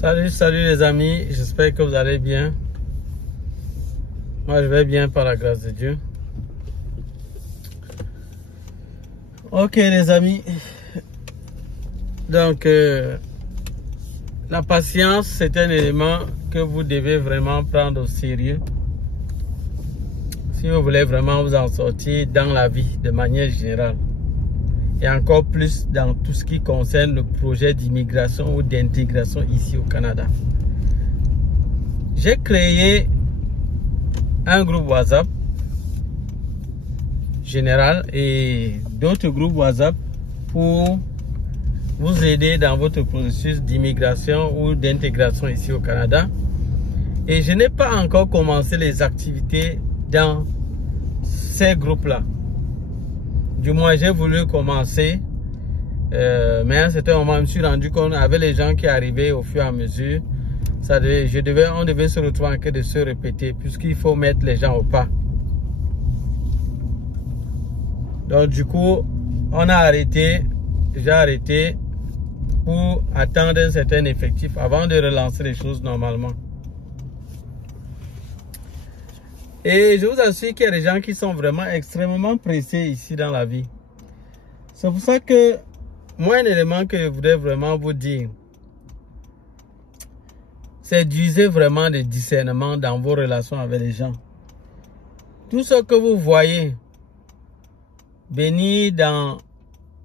Salut les amis, j'espère que vous allez bien. Moi je vais bien par la grâce de Dieu. Ok les amis, donc la patience c'est un élément que vous devez vraiment prendre au sérieux si vous voulez vraiment vous en sortir dans la vie de manière générale. Et encore plus dans tout ce qui concerne le projet d'immigration ou d'intégration ici au Canada. J'ai créé un groupe WhatsApp général et d'autres groupes WhatsApp pour vous aider dans votre processus d'immigration ou d'intégration ici au Canada. Et je n'ai pas encore commencé les activités dans ces groupes-là. Du moins, j'ai voulu commencer, mais à un certain moment, je me suis rendu compte avec les gens qui arrivaient au fur et à mesure, on devait se retrouver en train de se répéter, puisqu'il faut mettre les gens au pas. Donc du coup, on a arrêté, j'ai arrêté pour attendre un certain effectif avant de relancer les choses normalement. Et je vous assure qu'il y a des gens qui sont vraiment extrêmement pressés ici dans la vie. C'est pour ça que moi, un élément que je voudrais vraiment vous dire, c'est d'user vraiment de discernement dans vos relations avec les gens. Tout ce que vous voyez venir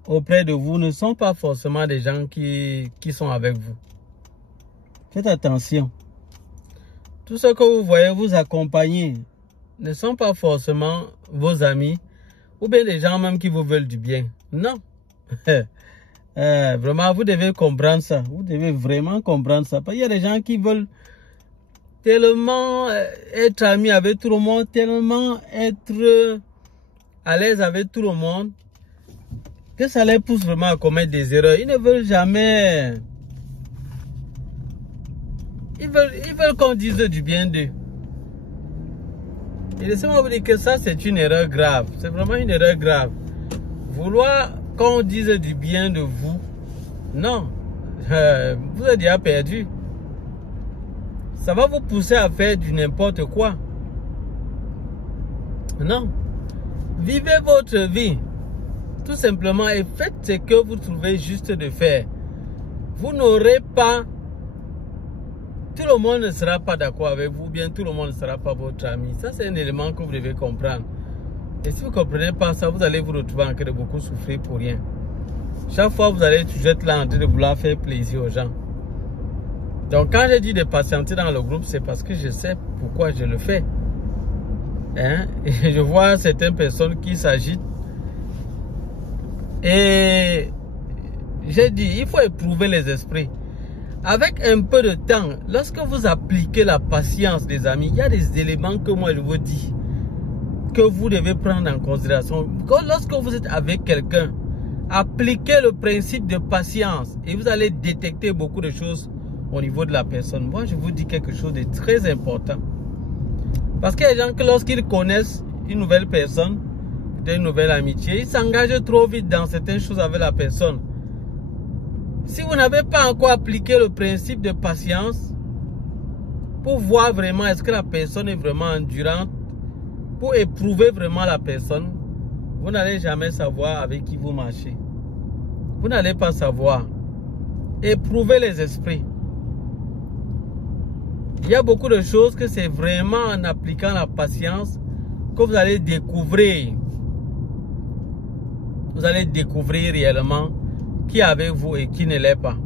auprès de vous ne sont pas forcément des gens qui sont avec vous. Faites attention. Tout ce que vous voyez vous accompagner ne sont pas forcément vos amis ou bien des gens même qui vous veulent du bien. Non. Vraiment, vous devez comprendre ça. Vous devez vraiment comprendre ça. Parce qu'il y a des gens qui veulent tellement être amis avec tout le monde, tellement être à l'aise avec tout le monde, que ça les pousse vraiment à commettre des erreurs. Ils ne veulent jamais... Ils veulent qu'on dise du bien d'eux. Et laissez-moi vous dire que ça, c'est une erreur grave. C'est vraiment une erreur grave. Vouloir qu'on dise du bien de vous, non. Vous êtes déjà perdu. Ça va vous pousser à faire du n'importe quoi. Non. Vivez votre vie. Tout simplement. Et faites ce que vous trouvez juste de faire. Vous n'aurez pas... Tout le monde ne sera pas d'accord avec vous, bien tout le monde ne sera pas votre ami. Ça, c'est un élément que vous devez comprendre. Et si vous ne comprenez pas ça, vous allez vous retrouver en train de beaucoup souffrir pour rien. Chaque fois, vous allez toujours être là en train de vouloir faire plaisir aux gens. Donc, quand je dis de patienter dans le groupe, c'est parce que je sais pourquoi je le fais. Hein? Et je vois certaines personnes qui s'agitent. Et j'ai dit, il faut éprouver les esprits. Avec un peu de temps, lorsque vous appliquez la patience, les amis, il y a des éléments que moi je vous dis que vous devez prendre en considération. Lorsque vous êtes avec quelqu'un, appliquez le principe de patience et vous allez détecter beaucoup de choses au niveau de la personne. Moi, je vous dis quelque chose de très important. Parce qu'il y a des gens que lorsqu'ils connaissent une nouvelle personne, une nouvelle amitié, ils s'engagent trop vite dans certaines choses avec la personne. Si vous n'avez pas encore appliqué le principe de patience pour voir vraiment est-ce que la personne est vraiment endurante, pour éprouver vraiment la personne, vous n'allez jamais savoir avec qui vous marchez. Vous n'allez pas savoir. Éprouvez les esprits. Il y a beaucoup de choses que c'est vraiment en appliquant la patience que vous allez découvrir. Vous allez découvrir réellement qui est avec vous et qui ne l'est pas.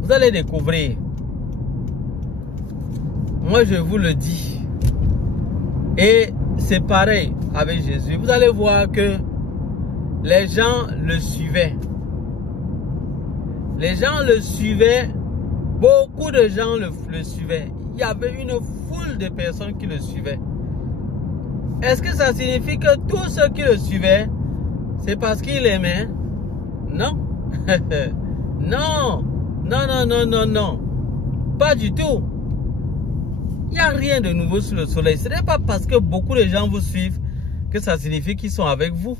Vous allez découvrir. Moi, je vous le dis. Et c'est pareil avec Jésus. Vous allez voir que les gens le suivaient. Les gens le suivaient. Beaucoup de gens le suivaient. Il y avait une foule de personnes qui le suivaient. Est-ce que ça signifie que tous ceux qui le suivaient, c'est parce qu'ils l'aimaient? Non. Non. Non, non, non, non, non. Pas du tout. Il n'y a rien de nouveau sous le soleil. Ce n'est pas parce que beaucoup de gens vous suivent que ça signifie qu'ils sont avec vous.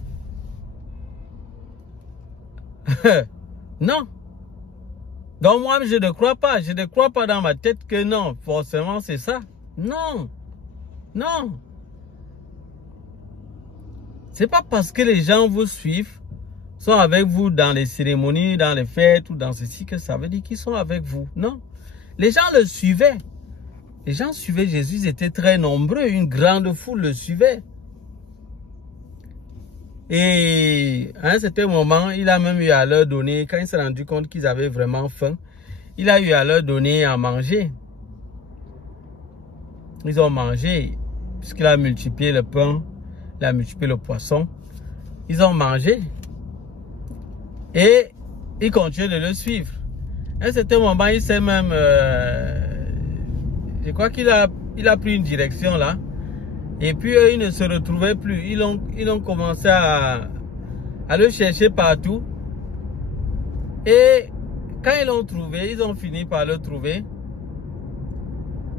Non. Donc moi, je ne crois pas. Je ne crois pas dans ma tête que non, forcément c'est ça. Non. Non. C'est pas parce que les gens vous suivent, sont avec vous dans les cérémonies, dans les fêtes ou dans ceci que ça veut dire qu'ils sont avec vous. Non. Les gens le suivaient. Les gens suivaient Jésus, ils étaient très nombreux. Une grande foule le suivait. Et à un certain moment, il a même eu à leur donner, quand il s'est rendu compte qu'ils avaient vraiment faim, il a eu à leur donner à manger. Ils ont mangé, puisqu'il a multiplié le pain, il a multiplié le poisson. Ils ont mangé. Et il continue de le suivre. À un certain moment, il s'est même... je crois qu'il a pris une direction là. Et puis eux, ils ne se retrouvaient plus. Ils ont commencé à le chercher partout. Et quand ils l'ont trouvé, ils ont fini par le trouver.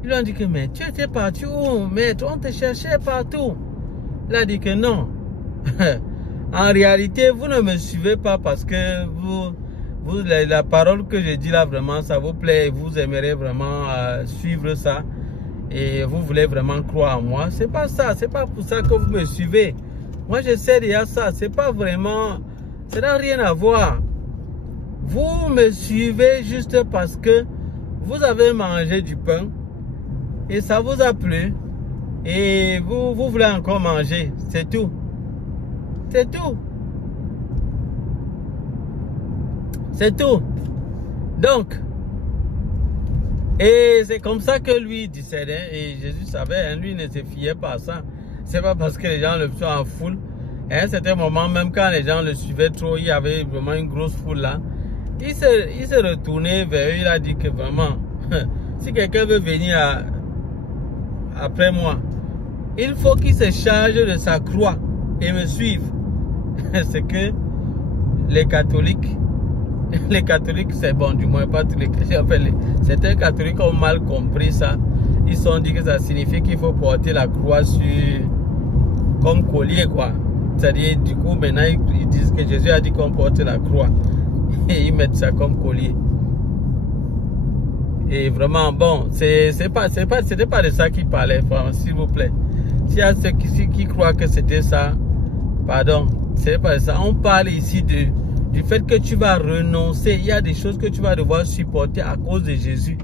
Ils lui ont dit que, mais tu étais parti où? Mais on te cherchait partout. Il a dit que non. En réalité, vous ne me suivez pas parce que la parole que je dis là, vraiment, ça vous plaît et vous aimerez vraiment suivre ça. Et vous voulez vraiment croire en moi. C'est pas ça. C'est pas pour ça que vous me suivez. Moi, je sais déjà ça. C'est pas vraiment... Ça n'a rien à voir. Vous me suivez juste parce que vous avez mangé du pain et ça vous a plu et vous voulez encore manger. C'est tout. C'est tout. C'est tout. Donc, et c'est comme ça que lui discernait et Jésus savait, lui ne se fiait pas à ça. C'est pas parce que les gens le faisaient en foule. Et à un certain moment, même quand les gens le suivaient trop, il y avait vraiment une grosse foule là. Il s'est retourné vers eux, il a dit que vraiment, si quelqu'un veut venir après moi, il faut qu'il se charge de sa croix et me suive. C'est que les catholiques, c'est bon, du moins pas tous les chrétiens, certains catholiques ont mal compris ça. Ils se sont dit que ça signifie qu'il faut porter la croix comme collier, quoi. C'est-à-dire, du coup, maintenant, ils disent que Jésus a dit qu'on porte la croix. Et ils mettent ça comme collier. Et vraiment, bon, c'était pas de ça qu'il parlait, s'il vous plaît. S'il y a ceux qui croient que c'était ça, pardon, c'est pas de ça. On parle ici du fait que tu vas renoncer. Il y a des choses que tu vas devoir supporter à cause de Jésus.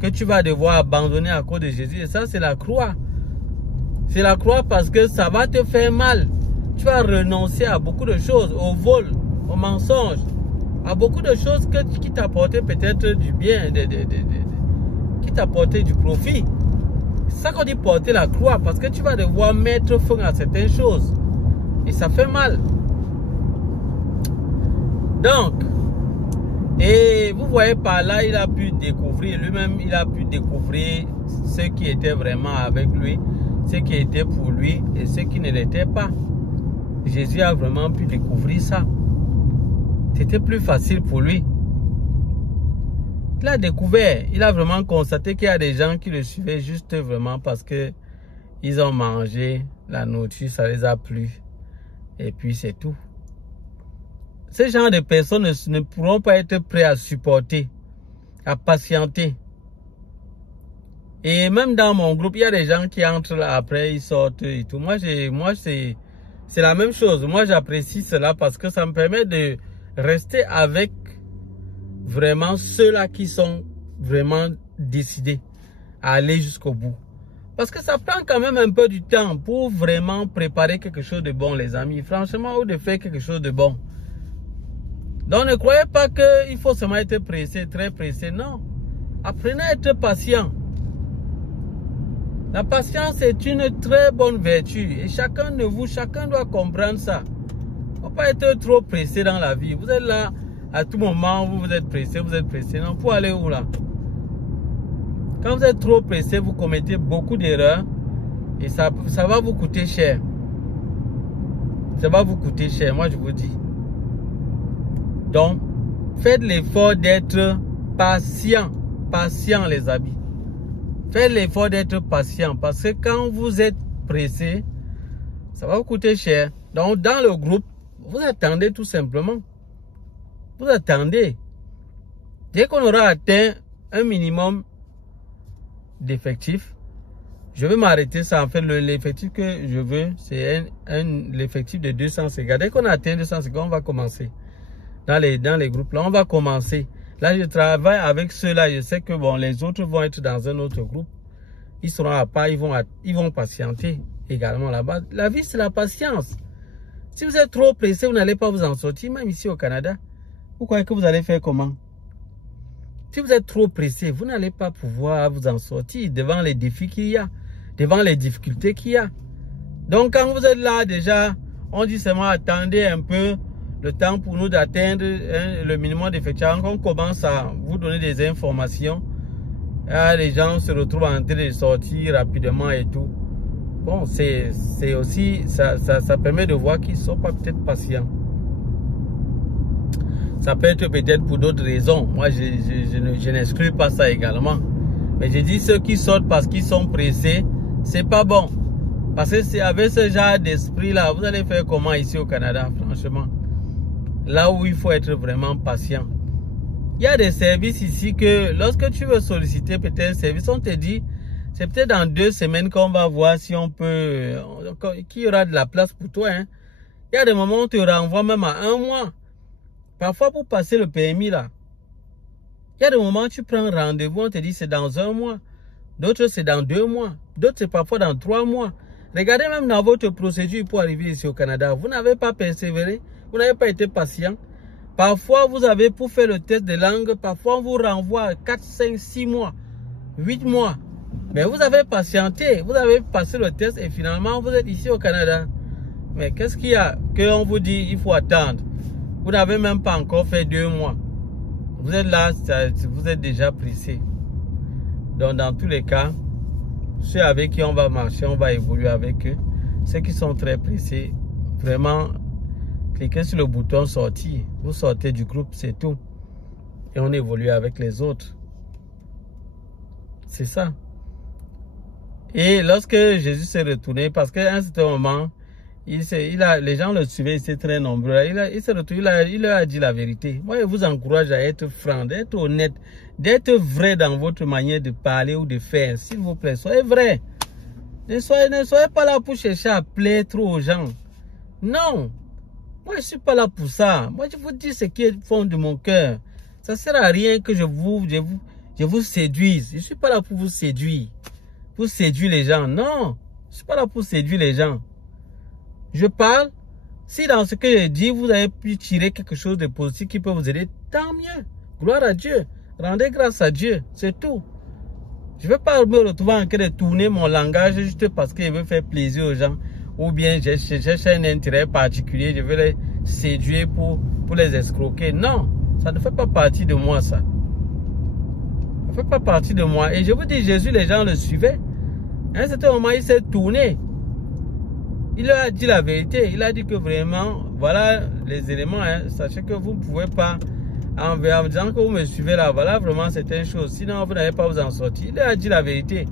Que tu vas devoir abandonner à cause de Jésus. Et ça, c'est la croix. C'est la croix parce que ça va te faire mal. Tu vas renoncer à beaucoup de choses, au vol, au mensonge, à beaucoup de choses qui t'apportaient peut-être du bien, qui t'apportaient du profit. C'est ça qu'on dit porter la croix, parce que tu vas devoir mettre fin à certaines choses. Et ça fait mal. Donc, et vous voyez par là, il a pu découvrir, lui-même, il a pu découvrir ce qui était vraiment avec lui, ce qui était pour lui et ce qui ne l'était pas. Jésus a vraiment pu découvrir ça. C'était plus facile pour lui. Il a découvert, il a vraiment constaté qu'il y a des gens qui le suivaient juste vraiment parce que ils ont mangé la nourriture, ça les a plu. Et puis c'est tout. Ces genre de personnes ne pourront pas être prêts à supporter, à patienter. Et même dans mon groupe, il y a des gens qui entrent là, après, ils sortent et tout. Moi c'est la même chose. Moi, j'apprécie cela parce que ça me permet de rester avec vraiment ceux-là qui sont vraiment décidés à aller jusqu'au bout. Parce que ça prend quand même un peu du temps pour vraiment préparer quelque chose de bon, les amis. Franchement, ou de faire quelque chose de bon. Donc, ne croyez pas qu'il faut seulement être pressé, très pressé. Non. Apprenez à être patient. La patience est une très bonne vertu. Et chacun de vous, chacun doit comprendre ça. Il ne faut pas être trop pressé dans la vie. Vous êtes là, à tout moment, vous êtes pressé, vous êtes pressé. Non, pour aller où là? Quand vous êtes trop pressé, vous commettez beaucoup d'erreurs. Et ça va vous coûter cher. Ça va vous coûter cher, moi je vous dis. Donc, faites l'effort d'être patient. Patient, les amis. Faites l'effort d'être patient. Parce que quand vous êtes pressé, ça va vous coûter cher. Donc, dans le groupe, vous attendez tout simplement. Vous attendez. Dès qu'on aura atteint un minimum d'effectifs, je vais m'arrêter ça. En fait, l'effectif que je veux, c'est l'effectif de 250. Dès qu'on a atteint 250, on va commencer. Dans les groupes, là, on va commencer. Là, je travaille avec ceux-là. Je sais que bon, les autres vont être dans un autre groupe. Ils seront à part, ils vont patienter également là-bas. La vie, c'est la patience. Si vous êtes trop pressé, vous n'allez pas vous en sortir, même ici au Canada. Vous croyez que vous allez faire comment? Si vous êtes trop pressé, vous n'allez pas pouvoir vous en sortir devant les défis qu'il y a, devant les difficultés qu'il y a. Donc, quand vous êtes là, déjà, on dit seulement attendez un peu le temps pour nous d'atteindre le minimum d'effectifs. On commence à vous donner des informations. Les gens se retrouvent en train de sortir rapidement et tout. Bon, c'est aussi, ça permet de voir qu'ils ne sont pas peut-être patients. Ça peut être peut-être pour d'autres raisons. Moi, je n'exclus pas ça également. Mais je dis ceux qui sortent parce qu'ils sont pressés, c'est pas bon. Parce que c'est avec ce genre d'esprit-là, vous allez faire comment ici au Canada, franchement? Là où il faut être vraiment patient. Il y a des services ici que lorsque tu veux solliciter peut-être un service, on te dit, c'est peut-être dans 2 semaines qu'on va voir si on peut, qu'il y aura de la place pour toi. Hein. Il y a des moments où on te renvoie même à 1 mois. Parfois pour passer le permis là. Il y a des moments où tu prends rendez-vous, on te dit c'est dans 1 mois. D'autres c'est dans 2 mois. D'autres c'est parfois dans 3 mois. Regardez même dans votre procédure pour arriver ici au Canada. Vous n'avez pas persévéré. Vous n'avez pas été patient. Parfois vous avez pour faire le test de langue. Parfois on vous renvoie à 4, 5, 6 mois. 8 mois. Mais vous avez patienté. Vous avez passé le test et finalement vous êtes ici au Canada. Mais qu'est-ce qu'il y a? Qu'on vous dit il faut attendre. Vous n'avez même pas encore fait 2 mois. Vous êtes là, vous êtes déjà pressé. Donc dans tous les cas, ceux avec qui on va marcher, on va évoluer avec eux. Ceux qui sont très pressés, vraiment, cliquez sur le bouton sortir. Vous sortez du groupe, c'est tout. Et on évolue avec les autres. C'est ça. Et lorsque Jésus s'est retourné, parce qu'à un certain moment, les gens le suivaient, c'est très nombreux. Il s'est retourné, il leur a dit la vérité. Moi, je vous encourage à être franc, d'être honnête, d'être vrai dans votre manière de parler ou de faire. S'il vous plaît, soyez vrai. Ne soyez pas là pour chercher à plaire trop aux gens. Non. Moi, je ne suis pas là pour ça. Moi, je vous dis ce qui est au fond de mon cœur. Ça ne sert à rien que je vous séduise. Je ne suis pas là pour vous séduire. Pour séduire les gens. Non. Je ne suis pas là pour séduire les gens. Je parle, si dans ce que je dis, vous avez pu tirer quelque chose de positif qui peut vous aider, tant mieux. Gloire à Dieu. Rendez grâce à Dieu. C'est tout. Je ne vais pas me retrouver en train de tourner mon langage juste parce que je veux faire plaisir aux gens. Ou bien je cherche un intérêt particulier, je veux les séduire pour les escroquer. Non, ça ne fait pas partie de moi, ça. Ça ne fait pas partie de moi. Et je vous dis, Jésus, les gens le suivaient. À un certain moment, il s'est tourné. Il leur a dit la vérité. Il a dit que vraiment, voilà les éléments. Hein. Sachez que vous ne pouvez pas, en disant que vous me suivez là, voilà vraiment certaines choses. Sinon, vous n'allez pas vous en sortir. Il leur a dit la vérité.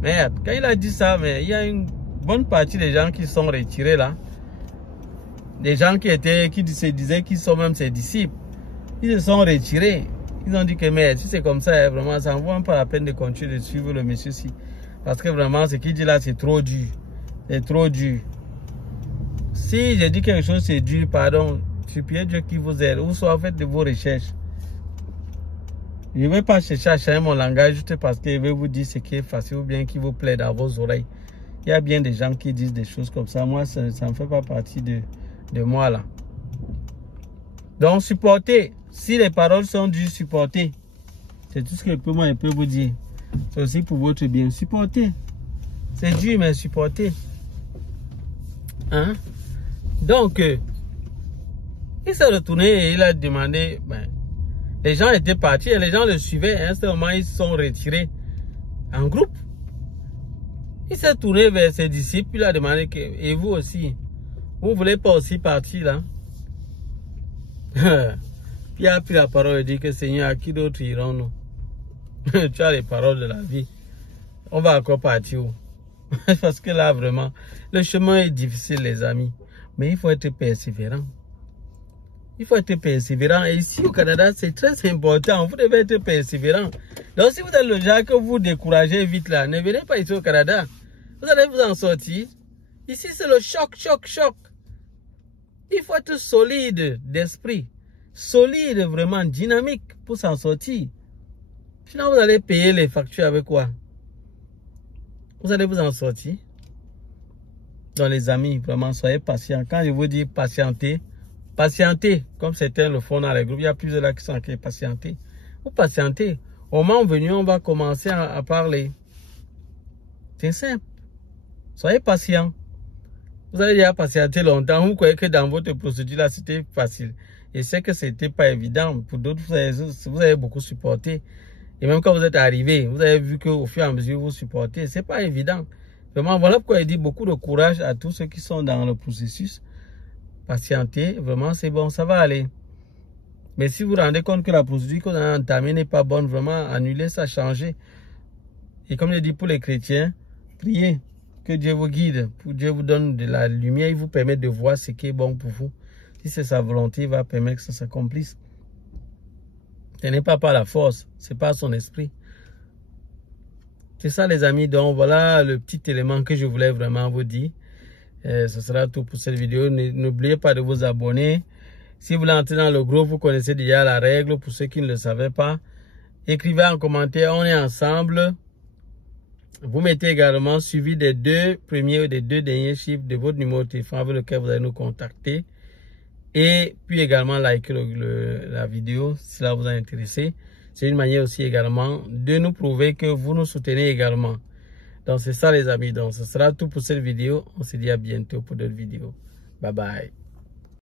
Mais quand il a dit ça, mais il y a une bonne partie des gens qui sont retirés là. Des gens qui se disaient qu'ils sont même ses disciples. Ils se sont retirés. Ils ont dit que mais si c'est comme ça, vraiment, ça ne vaut pas la peine de continuer de suivre le monsieur-ci. Parce que vraiment, ce qu'il dit là, c'est trop dur. C'est trop dur. Si je dis quelque chose, c'est dur, pardon, suppliez Dieu qui vous aide. Ou soit faites de vos recherches. Je ne vais pas chercher à changer mon langage juste parce que je vais vous dire ce qui est facile ou bien qui vous plaît dans vos oreilles. Il y a bien des gens qui disent des choses comme ça. Moi, ça ne fait pas partie de moi là. Donc, supportez. Si les paroles sont dures, supportez. C'est tout ce que moi, je peux vous dire. C'est aussi pour votre bien. Supportez. C'est dur, mais supportez. Hein? Donc, il s'est retourné et il a demandé, les gens étaient partis et les gens le suivaient. À un certain moment, ils se sont retirés en groupe. Il s'est tourné vers ses disciples, il a demandé que, et vous aussi, vous ne voulez pas aussi partir là? Puis il a pris la parole et dit que Seigneur, à qui d'autre irons-nous? Tu as les paroles de la vie. On va encore partir où? Parce que là, vraiment, le chemin est difficile, les amis. Mais il faut être persévérant. Il faut être persévérant. Et ici au Canada, c'est très important. Vous devez être persévérant. Donc si vous êtes le genre que vous découragez vite là, ne venez pas ici au Canada. Vous allez vous en sortir. Ici, c'est le choc, choc, choc. Il faut être solide d'esprit. Solide, vraiment dynamique pour s'en sortir. Sinon, vous allez payer les factures avec quoi? Vous allez vous en sortir. Donc les amis, vraiment, soyez patients. Quand je vous dis patienter, patientez, comme certains le font dans les groupes. Il y a plusieurs là qui sont écrits patienter. Vous patientez. Au moment venu, on va commencer à parler. C'est simple. Soyez patient. Vous avez déjà patienté longtemps. Vous croyez que dans votre procédure là, c'était facile. Et c'est que c'était pas évident. Pour d'autres, vous avez beaucoup supporté. Et même quand vous êtes arrivé, vous avez vu qu'au fur et à mesure, vous supportez. C'est pas évident. Vraiment, voilà pourquoi il dit beaucoup de courage à tous ceux qui sont dans le processus. Patientez, vraiment, c'est bon, ça va aller. Mais si vous vous rendez compte que la procédure que vous avez entamée n'est pas bonne, vraiment, annulez ça, changez. Et comme je dis pour les chrétiens, priez que Dieu vous guide, que Dieu vous donne de la lumière, il vous permet de voir ce qui est bon pour vous. Si c'est sa volonté, il va permettre que ça s'accomplisse. Ce n'est pas par la force, c'est par son esprit. C'est ça les amis, donc voilà le petit élément que je voulais vraiment vous dire. Ce sera tout pour cette vidéo. N'oubliez pas de vous abonner. Si vous voulez entrer dans le groupe, vous connaissez déjà la règle. Pour ceux qui ne le savaient pas, écrivez en commentaire, on est ensemble. Vous mettez également suivi des 2 premiers ou des 2 derniers chiffres de votre numéro de téléphone avec lequel vous allez nous contacter. Et puis également liker la vidéo si cela vous a intéressé. C'est une manière aussi également de nous prouver que vous nous soutenez également. Donc c'est ça les amis. Donc ce sera tout pour cette vidéo. On se dit à bientôt pour d'autres vidéos. Bye bye.